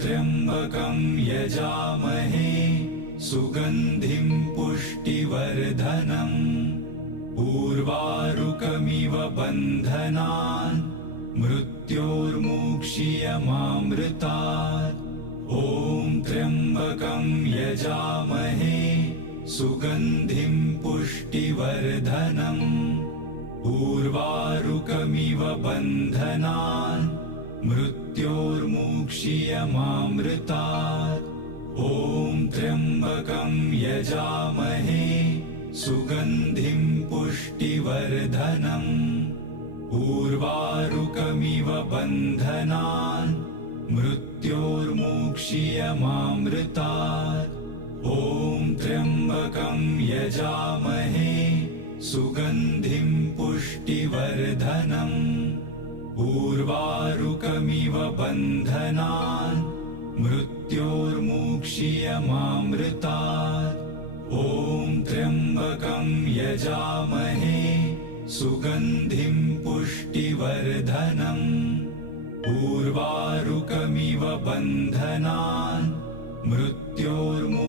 त्र्यम्बकं यजामहे सुगन्धिं पुष्टिवर्धनम् उर्वारुकमिव बन्धनान् मृत्योर्मुक्षीयमामृतात्। ॐ त्र्यम्बकं यजामहे सुगन्धिं पुष्टिवर्धनम् उर्वारुकमिव बन्धनान् मृत्योर्मुक्षीयमामृतात्। ॐ त्र्यम्बकं यजामहे सुगन्धिं पुष्टिवर्धनम् उर्वारुकमिव बन्धनान् मृत्योर्मुक्षीयमामृतात्। ॐ त्र्यम्बकं यजामहे सुगन्धिं पुष्टिवर्धनम् उर्वारुकमिव बन्धनान् मृत्योर्मुक्षीयमामृतात्। ॐ त्र्यम्बकं यजामहे सुगन्धिं पुष्टिवर्धनम् उर्वारुकमिव बन्धनान् मृत्योर्मुक्षीयमामृतात्।